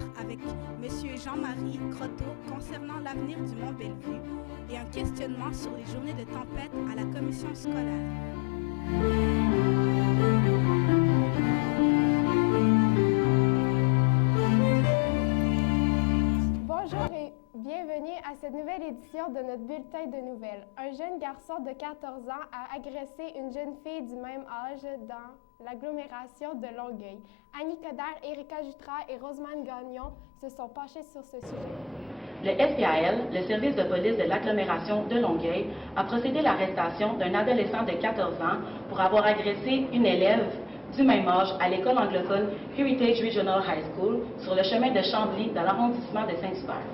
rencontre avec M. Jean-Marie Croteau concernant l'avenir du Mont-Bellevue et un questionnement sur les journées de tempête à la commission scolaire. Bonjour et bienvenue à cette nouvelle édition de notre bulletin de nouvelles. Un jeune garçon de 14 ans a agressé une jeune fille du même âge dans l'agglomération de Longueuil. Annie Coderre, Érika Jutras et Rosemane Gagnon se sont penchées sur ce sujet. Le SPAL, le service de police de l'agglomération de Longueuil, a procédé à l'arrestation d'un adolescent de 14 ans pour avoir agressé une élève du même âge à l'école anglophone Heritage Regional High School sur le chemin de Chambly dans l'arrondissement de Saint-Hubert.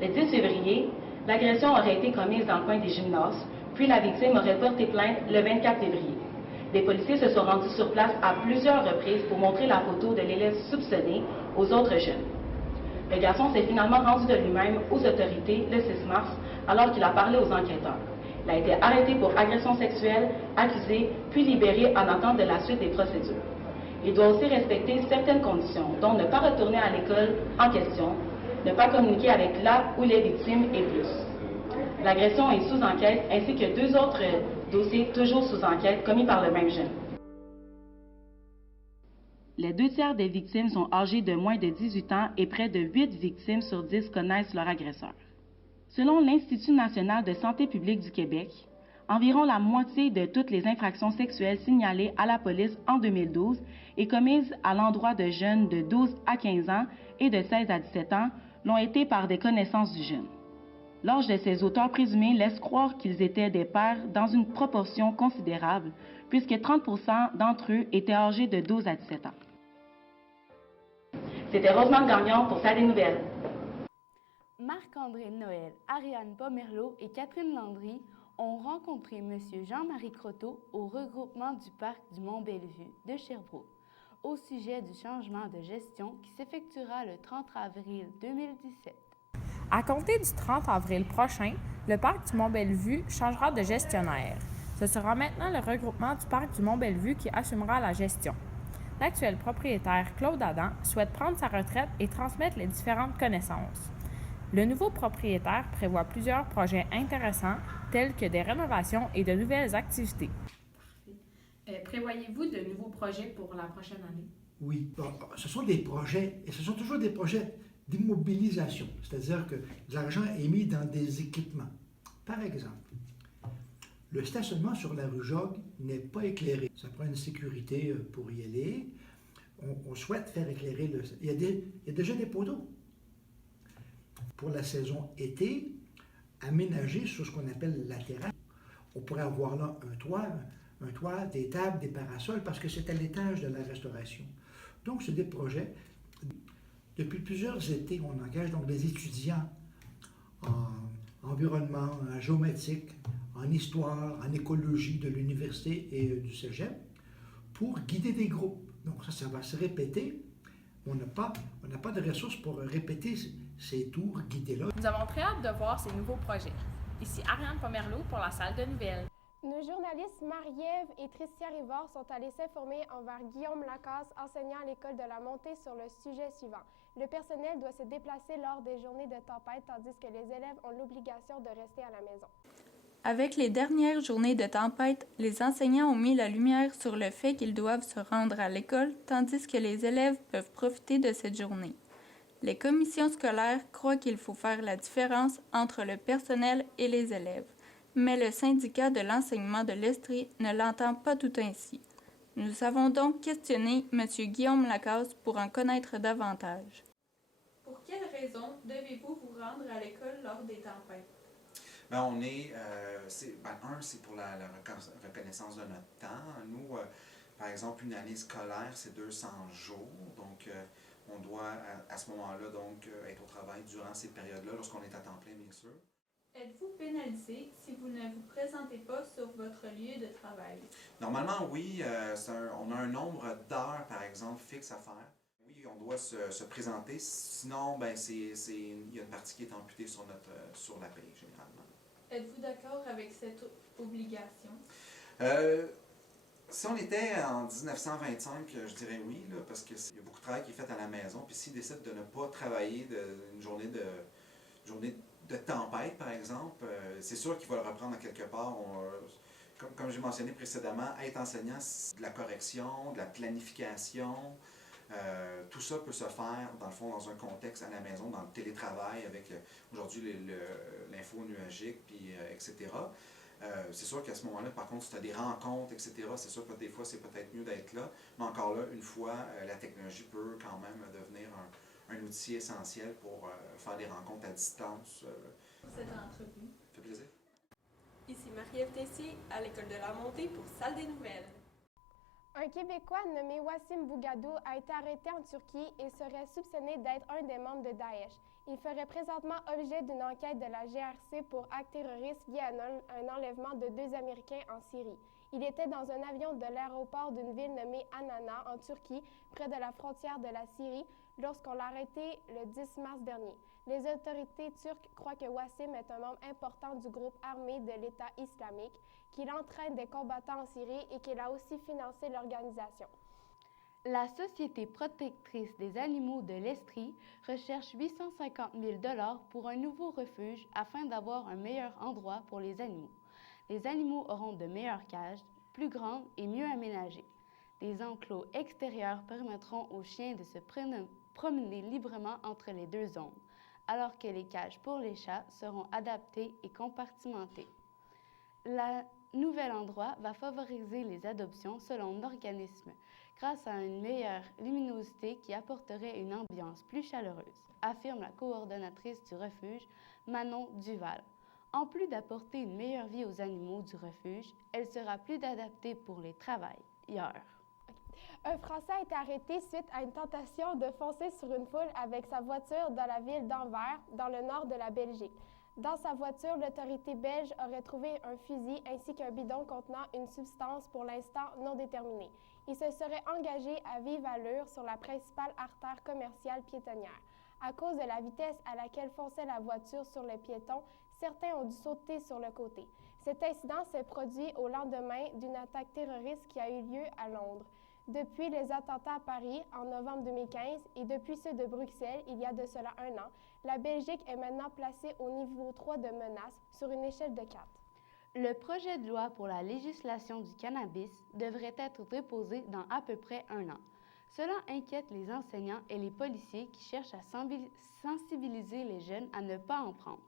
Le 10 février, l'agression aurait été commise dans le coin des gymnases, puis la victime aurait porté plainte le 24 février. Des policiers se sont rendus sur place à plusieurs reprises pour montrer la photo de l'élève soupçonné aux autres jeunes. Le garçon s'est finalement rendu de lui-même aux autorités le 6 mars alors qu'il a parlé aux enquêteurs. Il a été arrêté pour agression sexuelle, accusé, puis libéré en attente de la suite des procédures. Il doit aussi respecter certaines conditions, dont ne pas retourner à l'école en question, ne pas communiquer avec la ou les victimes et plus. L'agression est sous enquête ainsi que 2 autres dossiers toujours sous enquête commis par le même jeune. Les 2/3 des victimes sont âgées de moins de 18 ans et près de 8 victimes sur 10 connaissent leur agresseur. Selon l'Institut national de santé publique du Québec, environ la moitié de toutes les infractions sexuelles signalées à la police en 2012 et commises à l'endroit de jeunes de 12 à 15 ans et de 16 à 17 ans l'ont été par des connaissances du jeune. L'âge de ces auteurs présumés laisse croire qu'ils étaient des pères dans une proportion considérable, puisque 30% d'entre eux étaient âgés de 12 à 17 ans. C'était Rosemane Gagnon pour Ça des nouvelles. Marc-André Noël, Ariane Pomerleau et Catherine Landry ont rencontré M. Jean-Marie Croteau au regroupement du parc du Mont-Bellevue de Sherbrooke au sujet du changement de gestion qui s'effectuera le 30 avril 2017. À compter du 30 avril prochain, le parc du Mont-Bellevue changera de gestionnaire. Ce sera maintenant le regroupement du parc du Mont-Bellevue qui assumera la gestion. L'actuel propriétaire, Claude Adam, souhaite prendre sa retraite et transmettre les différentes connaissances. Le nouveau propriétaire prévoit plusieurs projets intéressants, tels que des rénovations et de nouvelles activités. Prévoyez-vous de nouveaux projets pour la prochaine année? Oui, ce sont des projets, et ce sont toujours des projets d'immobilisation, c'est-à-dire que l'argent est mis dans des équipements. Par exemple, le stationnement sur la rue Jogues n'est pas éclairé. Ça prend une sécurité pour y aller. On souhaite faire éclairer le... Il y a déjà des poteaux. Pour la saison été, aménagé sur ce qu'on appelle la terrasse. On pourrait avoir là un toit, des tables, des parasols, parce que c'est à l'étage de la restauration. Donc, c'est des projets. Depuis plusieurs étés, on engage donc des étudiants en environnement, en géométrique, en histoire, en écologie de l'université et du cégep pour guider des groupes. Donc ça va se répéter. On n'a pas de ressources pour répéter ces tours guidés-là. Nous avons très hâte de voir ces nouveaux projets. Ici Ariane Pomerleau pour la salle de nouvelles. Nos journalistes Marie-Ève et Tristia Rivard sont allés s'informer envers Guillaume Lacasse, enseignant à l'école de la Montée, sur le sujet suivant. Le personnel doit se déplacer lors des journées de tempête, tandis que les élèves ont l'obligation de rester à la maison. Avec les dernières journées de tempête, les enseignants ont mis la lumière sur le fait qu'ils doivent se rendre à l'école, tandis que les élèves peuvent profiter de cette journée. Les commissions scolaires croient qu'il faut faire la différence entre le personnel et les élèves, mais le syndicat de l'enseignement de l'Estrie ne l'entend pas tout ainsi. Nous avons donc questionné M. Guillaume Lacasse pour en connaître davantage. Pour quelles raisons devez-vous vous rendre à l'école lors des tempêtes? C'est pour la reconnaissance de notre temps. Nous, par exemple, une année scolaire, c'est 200 jours. Donc, on doit, à ce moment-là, donc, être au travail durant ces périodes-là, lorsqu'on est à temps plein, bien sûr. Êtes-vous pénalisé si vous ne vous présentez pas sur votre lieu de travail? Normalement, oui. On a un nombre d'heures, par exemple, fixe à faire. Oui, on doit se présenter. Sinon, il y a une partie qui est amputée sur la paye, généralement. Êtes-vous d'accord avec cette obligation? Si on était en 1925, je dirais oui, là, parce qu'il y a beaucoup de travail qui est fait à la maison. Puis s'ils décident de ne pas travailler une journée de tempête, par exemple, c'est sûr qu'il va le reprendre à quelque part. Comme j'ai mentionné précédemment, être enseignant, c'est de la correction, de la planification. Tout ça peut se faire, dans le fond, dans un contexte à la maison, dans le télétravail, avec aujourd'hui l'info nuagique, puis, etc. C'est sûr qu'à ce moment-là, par contre, si tu as des rencontres, etc., c'est sûr que des fois, c'est peut-être mieux d'être là. Mais encore là, une fois, la technologie peut quand même devenir un outil essentiel pour faire des rencontres à distance. Cette entrevue. Ça fait plaisir. Ici Marie-Ève Tessier, à l'École de la Montée pour Salle des Nouvelles. Un Québécois nommé Wassim Bougadou a été arrêté en Turquie et serait soupçonné d'être un des membres de Daesh. Il ferait présentement objet d'une enquête de la GRC pour acte terroriste lié à un enlèvement de 2 Américains en Syrie. Il était dans un avion de l'aéroport d'une ville nommée Anana, en Turquie, près de la frontière de la Syrie, lorsqu'on l'a arrêté le 10 mars dernier. Les autorités turques croient que Wassim est un membre important du groupe armé de l'État islamique, qu'il entraîne des combattants en Syrie et qu'il a aussi financé l'organisation. La Société protectrice des animaux de l'Estrie recherche 850 000 $ pour un nouveau refuge afin d'avoir un meilleur endroit pour les animaux. Les animaux auront de meilleures cages, plus grandes et mieux aménagées. Des enclos extérieurs permettront aux chiens de se promener librement entre les deux zones, alors que les cages pour les chats seront adaptées et compartimentées. Le nouvel endroit va favoriser les adoptions selon l'organisme, grâce à une meilleure luminosité qui apporterait une ambiance plus chaleureuse, affirme la coordonnatrice du refuge, Manon Duval. En plus d'apporter une meilleure vie aux animaux du refuge, elle sera plus adaptée pour les travailleurs. Un Français a été arrêté suite à une tentation de foncer sur une foule avec sa voiture dans la ville d'Anvers, dans le nord de la Belgique. Dans sa voiture, l'autorité belge aurait trouvé un fusil ainsi qu'un bidon contenant une substance pour l'instant non déterminée. Il se serait engagé à vive allure sur la principale artère commerciale piétonnière. À cause de la vitesse à laquelle fonçait la voiture sur les piétons, certains ont dû sauter sur le côté. Cet incident s'est produit au lendemain d'une attaque terroriste qui a eu lieu à Londres. Depuis les attentats à Paris en novembre 2015 et depuis ceux de Bruxelles il y a de cela 1 an, la Belgique est maintenant placée au niveau 3 de menace sur une échelle de 4. Le projet de loi pour la législation du cannabis devrait être déposé dans à peu près 1 an. Cela inquiète les enseignants et les policiers qui cherchent à sensibiliser les jeunes à ne pas en prendre.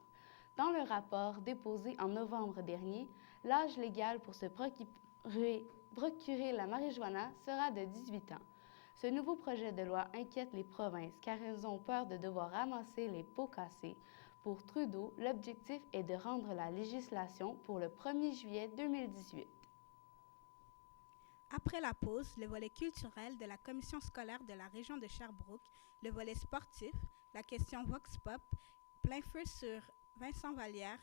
Dans le rapport déposé en novembre dernier, l'âge légal pour se procurer la marijuana sera de 18 ans. Ce nouveau projet de loi inquiète les provinces car elles ont peur de devoir ramasser les pots cassés. Pour Trudeau, l'objectif est de rendre la législation pour le 1er juillet 2018. Après la pause, le volet culturel de la commission scolaire de la région de Sherbrooke, le volet sportif, la question Vox Pop, plein feu sur Vincent Vallière.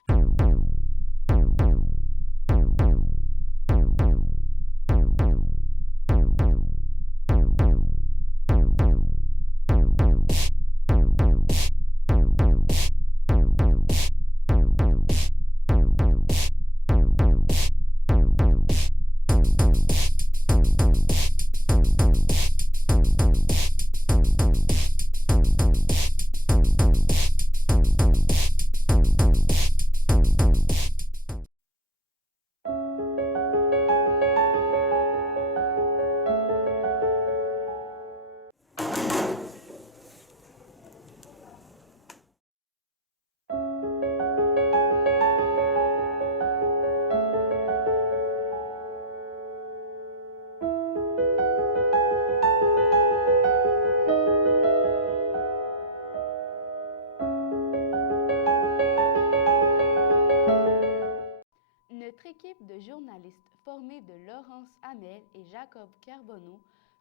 Notre équipe de journalistes formée de Laurence Hamel et Jacob Carbonneau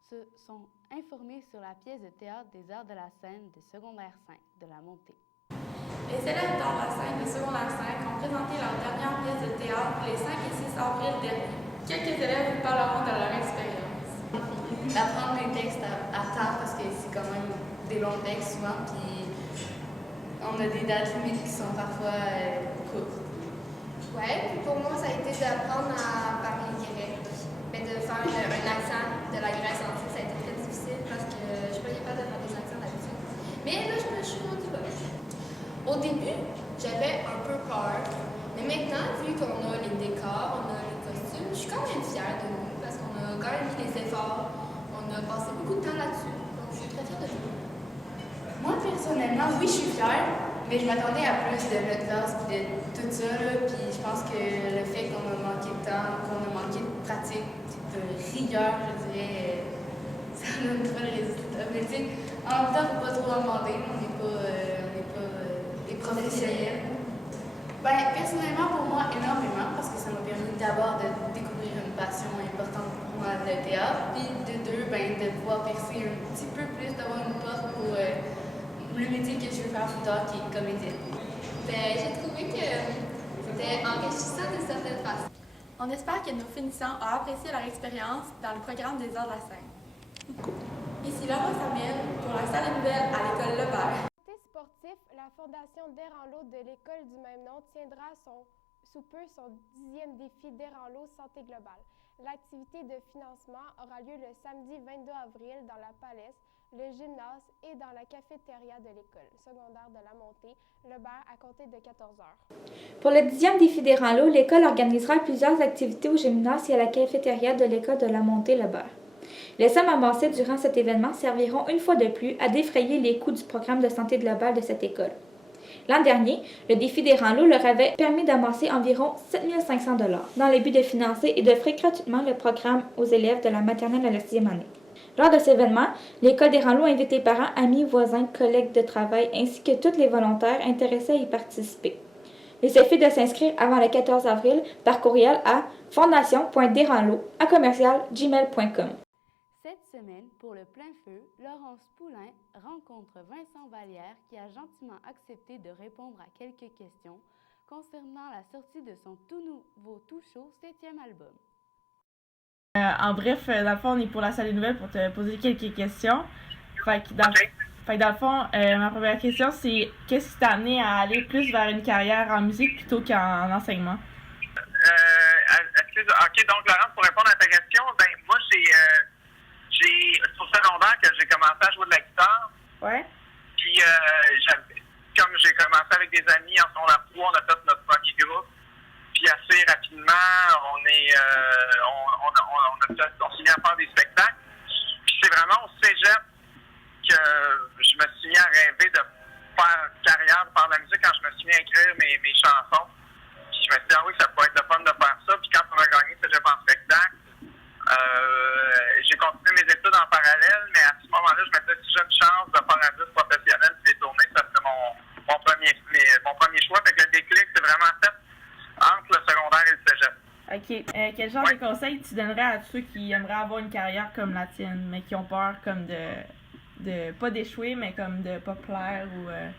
se sont informés sur la pièce de théâtre des arts de la scène de secondaire 5 de la Montée. Les élèves dans la scène de secondaire 5 ont présenté leur dernière pièce de théâtre les 5 et 6 avril dernier. Quelques élèves vous parleront de leur expérience. D'apprendre les textes à temps parce que c'est quand même des longs textes souvent, puis on a des dates limites qui sont parfois courtes. Ouais, pour moi, ça a été d'apprendre à parler grec, mais de faire un accent de la Grèce antique. Ça a été très difficile parce que je suis pas capable de faire des accents d'habitude. Mais là, je me suis rendue bonne. Au début, j'avais un peu peur. Mais maintenant, vu qu'on a les décors, on a les costumes, je suis quand même fière de nous parce qu'on a quand même mis des efforts. On a passé beaucoup de temps là-dessus. Donc, je suis très fière de nous. Moi, personnellement, oui, je suis fière, mais je m'attendais à plus de notre classe et de tout ça. Là, puis je pense que le fait qu'on a manqué de temps, qu'on a manqué de pratique, de rigueur, je dirais, ça donne pas le résultat. Mais tu sais, en même temps, il ne faut pas trop en demander. On n'est pas des professionnels. Ben, personnellement, pour moi, énormément, parce que ça m'a permis d'abord de découvrir une passion importante pour moi, le théâtre, puis de deux, ben, de pouvoir percer un petit peu plus, d'avoir une porte pour le métier que je veux faire plus tard, qui est comédienne. Ben, j'ai trouvé que c'était enrichissant d'une certaine façon. On espère que nos finissants ont apprécié leur expérience dans le programme des Arts de la scène. Ici Laura Samuel pour la salle nouvelle à l'école Lebert. Côté sportif, la Fondation Deranlo de l'école du même nom tiendra sous peu son 10e défi Deranlo Santé Globale. L'activité de financement aura lieu le samedi 22 avril dans la Palès, le gymnase et dans la cafétéria de l'école secondaire de la Montée, Lebert, à compter de 14 heures. Pour le 10e défi Deranlo, l'école organisera plusieurs activités au gymnase et à la cafétéria de l'école de la Montée, Lebert. Les sommes amassées durant cet événement serviront une fois de plus à défrayer les coûts du programme de santé globale de cette école. L'an dernier, le défi Deranlo leur avait permis d'amasser environ 7 500 $ dans le but de financer et d'offrir gratuitement le programme aux élèves de la maternelle à la 6e année. Lors de cet événement, l'école Deranlo invite les parents, amis, voisins, collègues de travail ainsi que tous les volontaires intéressés à y participer. Il suffit de s'inscrire avant le 14 avril par courriel à fondation.deranlo@gmail.com. Cette semaine, pour le plein feu, Laurence Poulain rencontre Vincent Vallière qui a gentiment accepté de répondre à quelques questions concernant la sortie de son tout nouveau, tout chaud 7e album. En bref, dans le fond, on est pour la salle des nouvelles pour te poser quelques questions. Fait que dans le fond, ma première question, c'est qu'est-ce qui t'a amené à aller plus vers une carrière en musique plutôt qu'en enseignement? OK, donc Laurence, pour répondre à ta question, ben moi j'ai au secondaire que j'ai commencé à jouer de la guitare. Ouais. Puis comme j'ai commencé avec des amis en secondaire 3, on a fait notre premier groupe. Puis assez rapidement, on s'est mis à faire des spectacles. Puis c'est vraiment au cégep que je me suis mis à rêver de faire carrière, de faire de la musique quand je me suis mis à écrire mes chansons. Puis je me suis dit, ah oui, ça pourrait être le fun de faire ça. Puis quand on a gagné cégep en spectacle, j'ai continué mes études en parallèle, mais à ce moment-là, je me disais, si j'ai une chance de faire un disque professionnel et des tournées, ça serait mon premier choix. Fait que le déclic, c'est vraiment fait entre le secondaire et le cégep. OK. Quel genre de conseils tu donnerais à ceux qui aimeraient avoir une carrière comme la tienne, mais qui ont peur comme de pas d'échouer, mais comme de pas plaire ou... Ouais,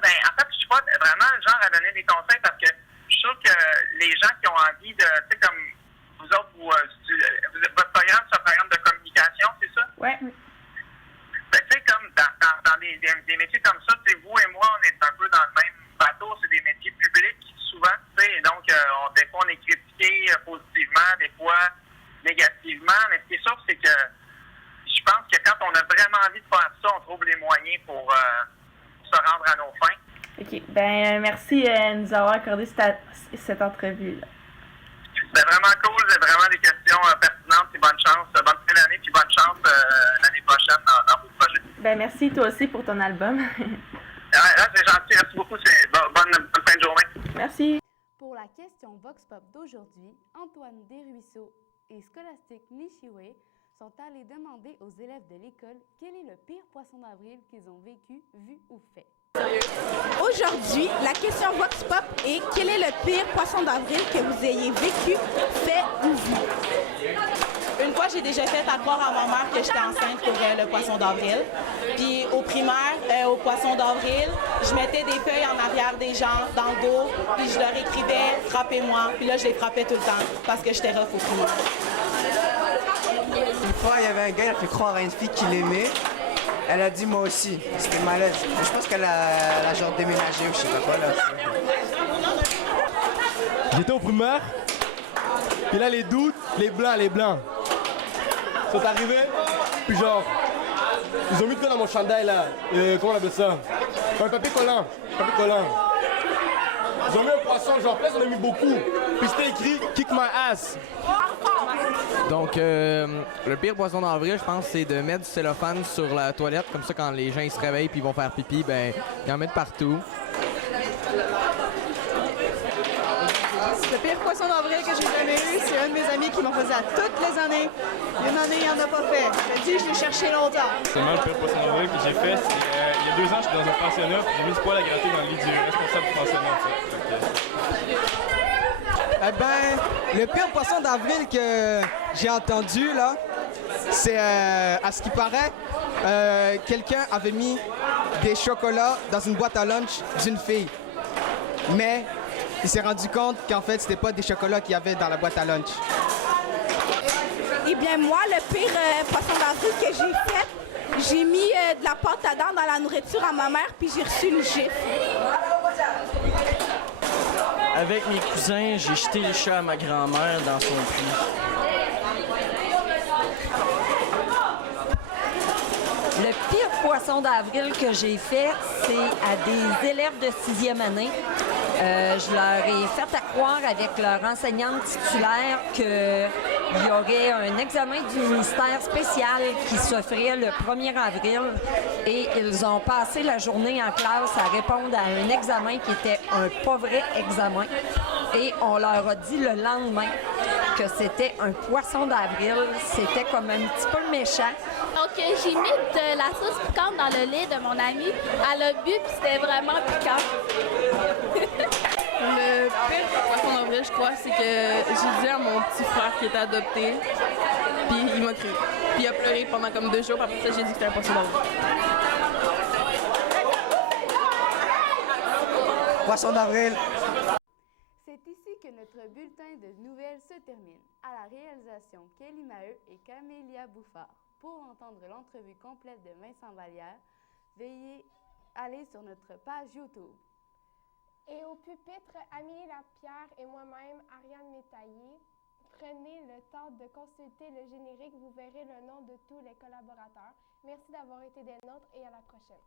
ben en fait, je suis pas vraiment le genre à donner des conseils parce que je trouve que les gens qui ont envie de, tu sais, comme vous autres, votre programme, c'est un programme de communication, c'est ça? Ouais. Ben, tu sais, comme dans des métiers comme ça, tu sais, vous et moi, on est un peu dans le même bateau, c'est des métiers publics souvent, tu sais, et donc des fois on est critiqué positivement, des fois négativement, mais ce qui est sûr, c'est que je pense que quand on a vraiment envie de faire ça, on trouve les moyens pour se rendre à nos fins. OK. Ben merci de nous avoir accordé cette entrevue-là. C'est vraiment cool, c'est vraiment des questions pertinentes, puis bonne chance, bonne fin d'année, puis bonne chance l'année prochaine dans vos projets. Ben merci toi aussi pour ton album. Là, c'est gentil, merci beaucoup, c'est bonne fin de journée. Merci. Pour la question Vox Pop d'aujourd'hui, Antoine Desruisseaux et Scholastique Nishiwe sont allés demander aux élèves de l'école quel est le pire poisson d'avril qu'ils ont vécu, vu ou fait. Aujourd'hui, la question Vox Pop est quel est le pire poisson d'avril que vous ayez vécu, fait ou vu? Une fois, j'ai déjà fait à croire à ma mère que j'étais enceinte pour le poisson d'avril. Puis au primaire, au poisson d'avril, je mettais des feuilles en arrière des gens dans le dos, puis je leur écrivais « frappez-moi ». Puis là, je les frappais tout le temps parce que j'étais rough au primaire. Une fois, il y avait un gars, il a fait croire à une fille qu'il aimait. Elle a dit moi aussi. C'était malade. Je pense qu'elle a genre déménagé ou je sais pas quoi là. J'étais au primaire. Puis là, les doutes, les blancs, sont arrivés. Puis genre, ils ont mis quoi dans mon chandail là? Comment on appelle ça? Un papier collant. Ils ont mis un poisson, genre, là, ils en ont mis beaucoup. Puis c'était écrit « Kick my ass ». Donc, le pire poisson d'avril, je pense, c'est de mettre du cellophane sur la toilette. Comme ça, quand les gens ils se réveillent puis ils vont faire pipi, ben, ils en mettent partout. Le pire poisson d'avril que j'ai jamais eu, c'est un de mes amis qui m'en faisait à toutes les années. Une année, il n'en a pas fait. Je te dis, je l'ai cherché longtemps. C'est le pire poisson d'avril que j'ai fait. Il y a 2 ans, j'étais dans un pensionnat, puis j'ai mis du poil à gratter dans le lit du responsable du pensionnat. Eh ben, le pire poisson d'avril que j'ai entendu, là, c'est, à ce qui paraît, quelqu'un avait mis des chocolats dans une boîte à lunch d'une fille. Mais il s'est rendu compte qu'en fait, c'était pas des chocolats qu'il y avait dans la boîte à lunch. Eh bien, moi, le pire poisson d'avril que j'ai fait, j'ai mis de la pâte à dents dans la nourriture à ma mère, puis j'ai reçu une gifle. Avec mes cousins, j'ai jeté le chat à ma grand-mère dans son puits. Le pire poisson d'avril que j'ai fait, c'est à des élèves de 6e année. Je leur ai fait croire avec leur enseignante titulaire qu'il y aurait un examen du ministère spécial qui s'offrait le 1er avril et ils ont passé la journée en classe à répondre à un examen qui était un pas vrai examen. Et on leur a dit le lendemain que c'était un poisson d'avril. C'était comme un petit peu méchant. Donc, j'ai mis de la sauce piquante dans le lait de mon amie. Elle a bu, puis c'était vraiment piquant. Le pire poisson d'avril, je crois, c'est que j'ai dit à mon petit frère qui était adopté, puis il m'a cru. Puis il a pleuré pendant comme 2 jours, puis après ça, j'ai dit que c'était un poisson d'avril. Poisson d'avril. C'est ici que notre bulletin de nouvelles se termine. À la réalisation, Kelly Maheu et Camélia Bouffard. Pour entendre l'entrevue complète de Vincent Vallière, veuillez aller sur notre page YouTube. Et au pupitre, Amélie Lapierre et moi-même, Ariane Métaillé. Prenez le temps de consulter le générique, vous verrez le nom de tous les collaborateurs. Merci d'avoir été des nôtres et à la prochaine.